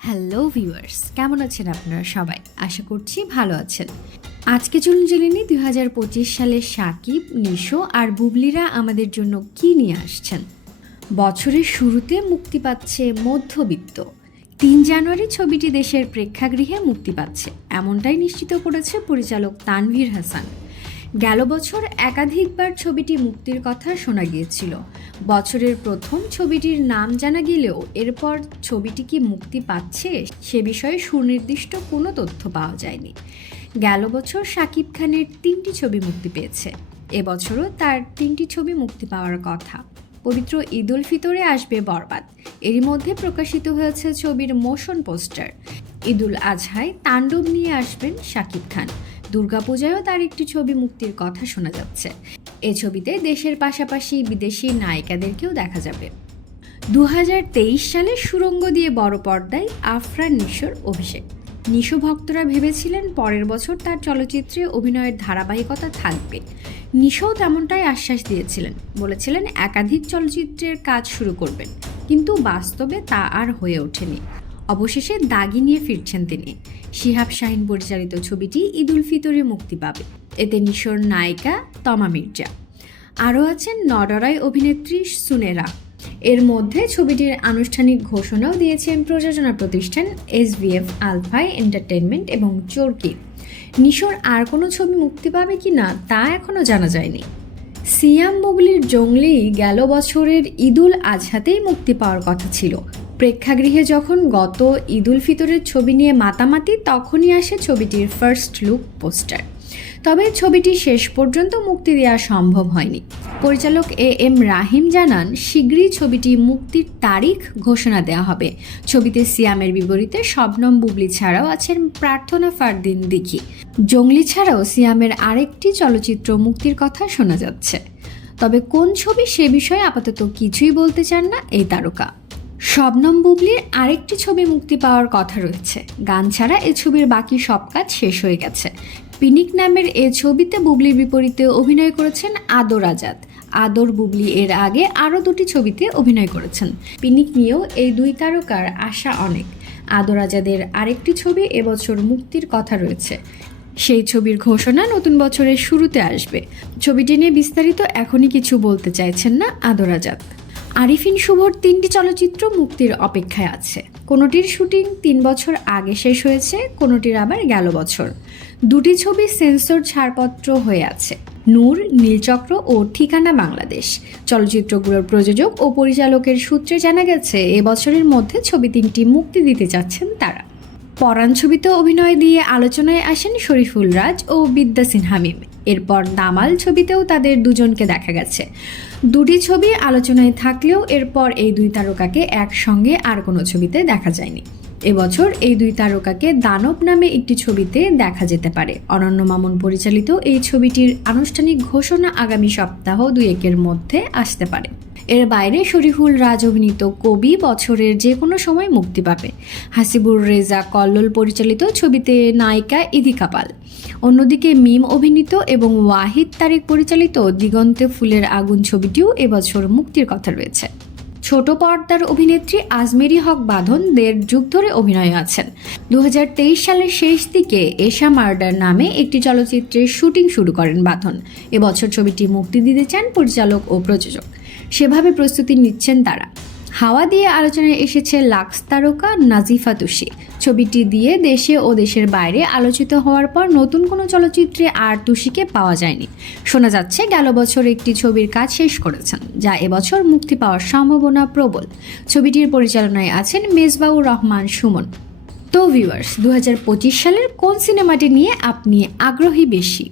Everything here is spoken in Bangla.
হ্যালো ভিউয়ার্স, কেমন আছেন আপনারা সবাই? আশা করছি ভালো আছেন। আজকে চলুন জেনে নিই 2025 সালে সাকিব, নিশো আর বুবলিরা আমাদের জন্য কী নিয়ে আসছেন। বছরের শুরুতে মুক্তি পাচ্ছে মধ্যবিত্ত। 3 জানুয়ারি ছবিটি দেশের প্রেক্ষাগৃহে মুক্তি পাচ্ছে, এমনটাই নিশ্চিত করেছে পরিচালক তানভীর হাসান। গেল বছর একাধিকবার ছবিটি মুক্তির কথা শোনা গিয়েছিল। বছরের প্রথম ছবিটির নাম জানা গেলেও এরপর ছবিটি কি মুক্তি পাচ্ছে সে বিষয়ে সুনির্দিষ্ট কোনো তথ্য পাওয়া যায়নি। গেল বছর শাকিব খানের 3টি ছবি মুক্তি পেয়েছে, এবছরও তার 3টি ছবি মুক্তি পাওয়ার কথা। পবিত্র ঈদ উল ফিতরে আসবে বরবাদ, এরই মধ্যে প্রকাশিত হয়েছে ছবির মোশন পোস্টার। ঈদ উল আজহায় তাণ্ডব নিয়ে আসবেন শাকিব খান। দুর্গাপূজায়ও তার একটি ছবি মুক্তির কথা শোনা যাচ্ছে। এ ছবিতে দেশের পাশাপাশি বিদেশি নায়িকাদেরকেও দেখা যাবে। 2023 সালে সুড়ঙ্গ দিয়ে বড় পর্দায় আফরান নিশোর অভিষেক। নিশো ভক্তরা ভেবেছিলেন পরের বছর তার চলচ্চিত্রে অভিনয়ের ধারাবাহিকতা থাকবে। নিশোও তেমনটাই আশ্বাস দিয়েছিলেন, বলেছিলেন একাধিক চলচ্চিত্রের কাজ শুরু করবেন, কিন্তু বাস্তবে তা আর হয়ে ওঠেনি। অবশেষে দাগি নিয়ে ফিরছেন তিনি। শিহাব শাহীন পরিচালিত ছবিটি ঈদ উল ফিতরে মুক্তি পাবে। এতে নিশোর নায়িকা তমা মির্জা, আরও আছেন নডরাই অভিনেত্রী সুনেরা। এর মধ্যে ছবিটির আনুষ্ঠানিক ঘোষণাও দিয়েছেন প্রযোজনা প্রতিষ্ঠান SVF আলফাই এন্টারটেনমেন্ট এবং চরকি। নিশোর আর কোনো ছবি মুক্তি পাবে কি না তা এখনও জানা যায়নি। সিয়াম বুবলির জংলি গেল বছরের ঈদ উল আজহাতেই মুক্তি পাওয়ার কথা ছিল। প্রেক্ষাগৃহে যখন গত ঈদ উল ফিতরের ছবি নিয়ে মাতামাতি, তখনই আসে ছবিটির ফার্স্ট লুক পোস্টার। তবে ছবিটি শেষ পর্যন্ত মুক্তি দেওয়া সম্ভব হয়নি। পরিচালক AM রাহিম জানান, শীঘ্রই ছবিটি মুক্তির তারিখ ঘোষণা দেওয়া হবে। ছবিতে সিয়ামের বিপরীতে শবনম বুবলি ছাড়াও আছেন প্রার্থনা ফারদিন দিঘি। জংলি ছাড়াও সিয়ামের আরেকটি চলচ্চিত্র মুক্তির কথা শোনা যাচ্ছে। তবে কোন ছবি সে বিষয়ে আপাতত কিছুই বলতে চান না এই তারকা। শবনম বুবলির আরেকটি ছবি মুক্তি পাওয়ার কথা রয়েছে। গান ছাড়া এ ছবির বাকি সব কাজ শেষ হয়ে গেছে। পিনিক নামের এ ছবিতে বুবলির বিপরীতে অভিনয় করেছেন আদর আজাদ। আদর বুবলি এর আগে আরও 2টি ছবিতে অভিনয় করেছেন। পিনিক নিয়েও এই দুই তারকার আশা অনেক। আদর আজাদের আরেকটি ছবি এবছর মুক্তির কথা রয়েছে। সেই ছবির ঘোষণা নতুন বছরের শুরুতে আসবে। ছবিটি নিয়ে বিস্তারিত এখনই কিছু বলতে চাইছেন না আদর আজাদ। আরিফিন শুভর 3টি চলচ্চিত্র মুক্তির অপেক্ষায় আছে। কোনোটির শুটিং 3 বছর আগে শেষ হয়েছে, কোনোটির আবার গেল বছর। 2টি ছবি সেন্সর ছাড়পত্র হয়ে আছে, নূর, নীলচক্র ও ঠিকানা বাংলাদেশ। চলচ্চিত্রগুলোর প্রযোজক ও পরিচালকের সূত্রে জানা গেছে এবছরের মধ্যে ছবি 3টি মুক্তি দিতে যাচ্ছেন তারা। পরাণ ছবিতে অভিনয় দিয়ে আলোচনায় আসেন শরীফুল রাজ ও বিদ্যাসিন হামিম। এরপর দামাল ছবিতেও তাদের দুজনকে দেখা গেছে। 2টি ছবি আলোচনায় থাকলেও এরপর এই দুই তারকাকে একসঙ্গে আর কোনো ছবিতে দেখা যায়নি। এবছর এই দুই তারকাকে দানব নামে একটি ছবিতে দেখা যেতে পারে। অনন্য মামুন পরিচালিত এই ছবিটির আনুষ্ঠানিক ঘোষণা আগামী সপ্তাহ 2-1-এর মধ্যে আসতে পারে। এর বাইরে শরীফুল রাজ অভিনীত কবি বছরের যে কোনো সময় মুক্তি পাবে। হাসিবুর রেজা কল্লোল পরিচালিত ছবিতে নায়িকা ইদিকা পাল। অন্যদিকে মিম অভিনীত এবং ওয়াহিদ তারেক পরিচালিত দিগন্তে ফুলের আগুন ছবিটিও এবছর মুক্তির কথা রয়েছে। ছোট পর্দার অভিনেত্রী আজমেরি হক বাঁধন 1.5 যুগ ধরে অভিনয়ে আছেন। 2023 সালের শেষ দিকে এশা মার্ডার নামে একটি চলচ্চিত্রের শুটিং শুরু করেন বাঁধন। এবছর ছবিটি মুক্তি দিতে চান পরিচালক ও প্রযোজক, সেভাবে প্রস্তুতি নিচ্ছেন তারা। হাওয়া দিয়ে আলোচনায় এসেছে লাক্স তারকা নাজিফা তুষি। ছবিটি দিয়ে দেশে ও দেশের বাইরে আলোচিত হওয়ার পর নতুন কোনো চলচ্চিত্রে আর তুষিকে পাওয়া যায়নি। শোনা যাচ্ছে গেল বছর একটি ছবির কাজ শেষ করেছেন, যা এবছর মুক্তি পাওয়ার সম্ভাবনা প্রবল। ছবিটির পরিচালনায় আছেন মেজবাউর রহমান সুমন। তো ভিউয়ার্স, 2025 সালের কোন সিনেমাটি নিয়ে আপনি আগ্রহী বেশি?